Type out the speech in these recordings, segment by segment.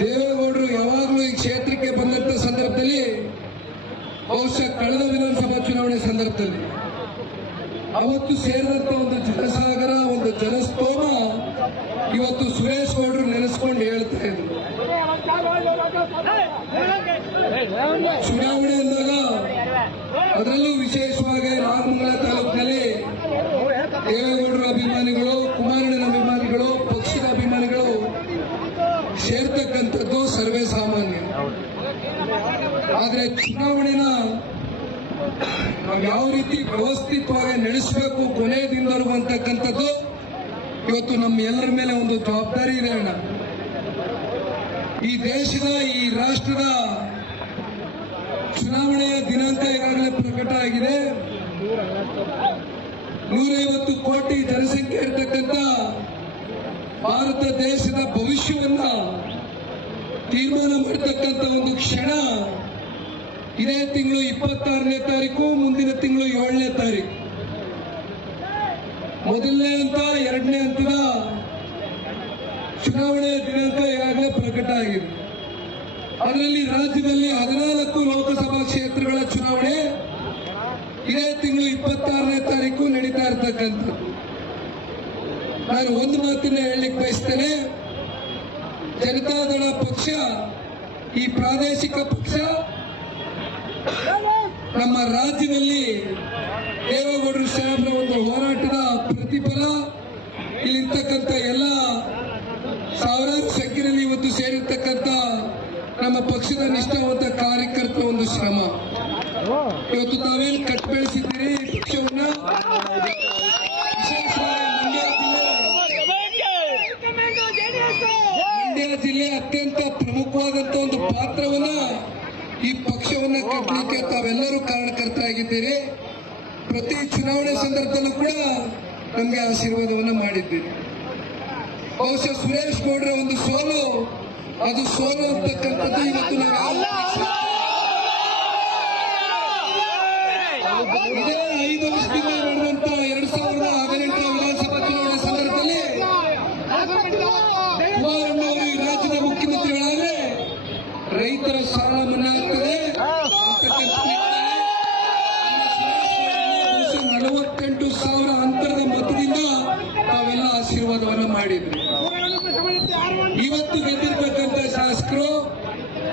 ದೇವೇಗೌಡರು ಯಾವಾಗಲೂ ಈ ಕ್ಷೇತ್ರಕ್ಕೆ ಬಂದಂತ ಸಂದರ್ಭದಲ್ಲಿ ಬಹುಶಃ ಕಳೆದ ವಿಧಾನಸಭಾ ಚುನಾವಣೆ ಸಂದರ್ಭದಲ್ಲಿ ಅವತ್ತು ಸೇರಿದಂತ ಒಂದು ಜನಸಾಗರ, ಒಂದು ಜನಸ್ತೋಮ ಇವತ್ತು ಸುರೇಶ್ ಗೌಡರು ನೆನೆಸ್ಕೊಂಡು ಹೇಳ್ತಾ ಇದ್ರು. ಚುನಾವಣೆ ಅಂದಾಗ ಅದರಲ್ಲೂ ವಿಶೇಷವಾಗಿ ನಾಗಮಂಗಲ ತಾಲೂಕಿನಲ್ಲಿ ದೇವೇಗೌಡರ ಅಭಿಮಾನಿಗಳು, ಕುಮಾರಣ್ಣನ ಅಭಿಮಾನಿಗಳು, ಪಕ್ಷದ ಅಭಿಮಾನಿಗಳು ಸೇರ್ತಕ್ಕಂಥದ್ದು ಸರ್ವೇ ಸಾಮಾನ್ಯ. ಆದರೆ ಚುನಾವಣೆನ ನಾವು ಯಾವ ರೀತಿ ವ್ಯವಸ್ಥಿತವಾಗಿ ನಡೆಸಬೇಕು ಕೊನೆ ದಿನದವರೆಗೂ ಅಂತಕ್ಕಂಥದ್ದು ಇವತ್ತು ನಮ್ಮ ಎಲ್ಲರ ಮೇಲೆ ಒಂದು ಜವಾಬ್ದಾರಿ ಇದೆ ಅಣ್ಣ. ಈ ದೇಶದ, ಈ ರಾಷ್ಟ್ರದ ಚುನಾವಣೆಯ ದಿನಾಂಕ ಈಗಾಗಲೇ ಪ್ರಕಟ ಆಗಿದೆ. 150 ಕೋಟಿ ಜನಸಂಖ್ಯೆ ಇರತಕ್ಕಂಥ ಭಾರತ ದೇಶದ ಭವಿಷ್ಯವನ್ನ ತೀರ್ಮಾನ ಮಾಡತಕ್ಕಂಥ ಒಂದು ಕ್ಷಣ ಇದೇ ತಿಂಗಳು 26ನೇ ತಾರೀಕು, ಮುಂದಿನ ತಿಂಗಳು 7ನೇ ತಾರೀಕು. ಮೊದಲನೇ ಹಂತ, 2ನೇ ಹಂತದ ಚುನಾವಣೆಯ ದಿನಾಂಕ ಈಗಾಗಲೇ ಪ್ರಕಟ ಆಗಿದೆ. ಅದರಲ್ಲಿ ರಾಜ್ಯದಲ್ಲಿ 14 ಲೋಕಸಭಾ ಕ್ಷೇತ್ರಗಳ ಚುನಾವಣೆ ಇದೇ ತಿಂಗಳು 26ನೇ ತಾರೀಕು ನಡೀತಾ ಇರತಕ್ಕಂಥದ್ದು. ನಾನು ಒಂದು ಮಾತನ್ನ ಹೇಳಲಿಕ್ಕೆ ಬಯಸ್ತೇನೆ. ಜನತಾದಳ ಪಕ್ಷ, ಈ ಪ್ರಾದೇಶಿಕ ಪಕ್ಷ ನಮ್ಮ ರಾಜ್ಯದಲ್ಲಿ ದೇವೇಗೌಡರು ಸಾಹೇಬರ ಒಂದು ಹೋರಾಟದ ಪ್ರತಿಫಲ. ಇಲ್ಲಿರ್ತಕ್ಕಂಥ ಎಲ್ಲ ಸಾವಿರಾರು ಸಂಖ್ಯೆಯಲ್ಲಿ ಇವತ್ತು ಸೇರಿರ್ತಕ್ಕಂಥ ನಮ್ಮ ಪಕ್ಷದ ನಿಷ್ಠಾವಂತ ಕಾರ್ಯಕರ್ತರ ಒಂದು ಶ್ರಮ. ಇವತ್ತು ತಾವೇನು ಕಟ್ ಬೆಳೆಸಿದ್ದೀರಿ ಪಕ್ಷವನ್ನ. ಮಂಡ್ಯ ಜಿಲ್ಲೆ ಅತ್ಯಂತ ಪ್ರಮುಖವಾದಂತ ಒಂದು ಪಾತ್ರವನ್ನ ಈ ಪಕ್ಷವನ್ನ ಕಟ್ಟಲಿಕ್ಕೆ ತಾವೆಲ್ಲರೂ ಕಾರಣಕರ್ತರಾಗಿದ್ದೀರಿ. ಪ್ರತಿ ಚುನಾವಣೆ ಸಂದರ್ಭದಲ್ಲೂ ಕೂಡ ನಮಗೆ ಆಶೀರ್ವಾದವನ್ನ ಮಾಡಿದ್ದೀರಿ. ಬಹುಶಃ ಸುರೇಶ್ ಗೌಡ್ರ ಒಂದು ಸೋಲು, ಅದು ಸೋಲು ಅಂತಕ್ಕಂಥದ್ದು ಇವತ್ತು ನಾವು ಇದೇ 5 ವರ್ಷದಿಂದ ನಡೆದಂತ 2018 ವಿಧಾನಸಭಾ ಚುನಾವಣೆ ಸಂದರ್ಭದಲ್ಲಿ ಕುಮಾರಣ್ಣ ಅವರು ಈ ರಾಜ್ಯದ ಮುಖ್ಯಮಂತ್ರಿಗಳಾದ್ರೆ ರೈತರ ಸಾಲ ಮನ್ನಾ ಆಗ್ತದೆ ಅಂತಕ್ಕಂಥ 48,000 ಅಂತರದ ಮತದಿಂದ ತಾವೆಲ್ಲ ಆಶೀರ್ವಾದವನ್ನ ಮಾಡಿದ್ವಿ. ಇವತ್ತು ಗೆದ್ದಿರ್ತಕ್ಕಂಥ ಶಾಸಕರು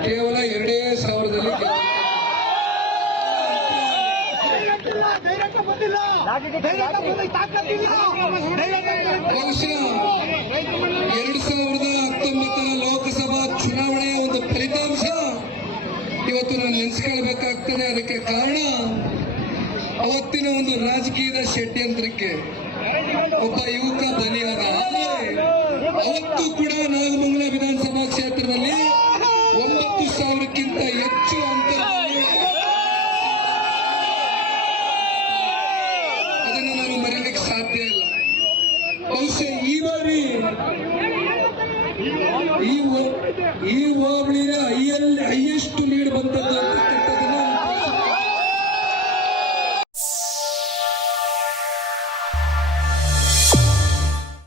ಕೇವಲ 2,000ದಲ್ಲಿ ಬಹುಶಃ 2019 ಲೋಕಸಭಾ ಚುನಾವಣೆಯ ಒಂದು ಫಲಿತಾಂಶ ಇವತ್ತು ನಾನು ನೆನೆಸ್ಕೊಳ್ಬೇಕಾಗ್ತದೆ. ಅದಕ್ಕೆ ಕಾರಣ ಅವತ್ತಿನ ಒಂದು ರಾಜಕೀಯದ ಷಡ್ಯಂತ್ರಕ್ಕೆ ಒಬ್ಬ ಯುವಕ ಬಲಿಯಾದ. ಅವತ್ತು ಕೂಡ ನಾಗಮಂಗಲ ವಿಧಾನಸಭಾ ಕ್ಷೇತ್ರದಲ್ಲಿ 9,000ಕ್ಕಿಂತ ಹೆಚ್ಚು ಅಂತರದಲ್ಲಿ ಅದನ್ನು ನಾನು ಮರೀಲಿಕ್ಕೆ ಸಾಧ್ಯ ಇಲ್ಲ. ಬಹುಶಃ ಈ ಬಾರಿ ಈ ಹೋಬಳಿಯ ಹೈಯೆಸ್ಟ್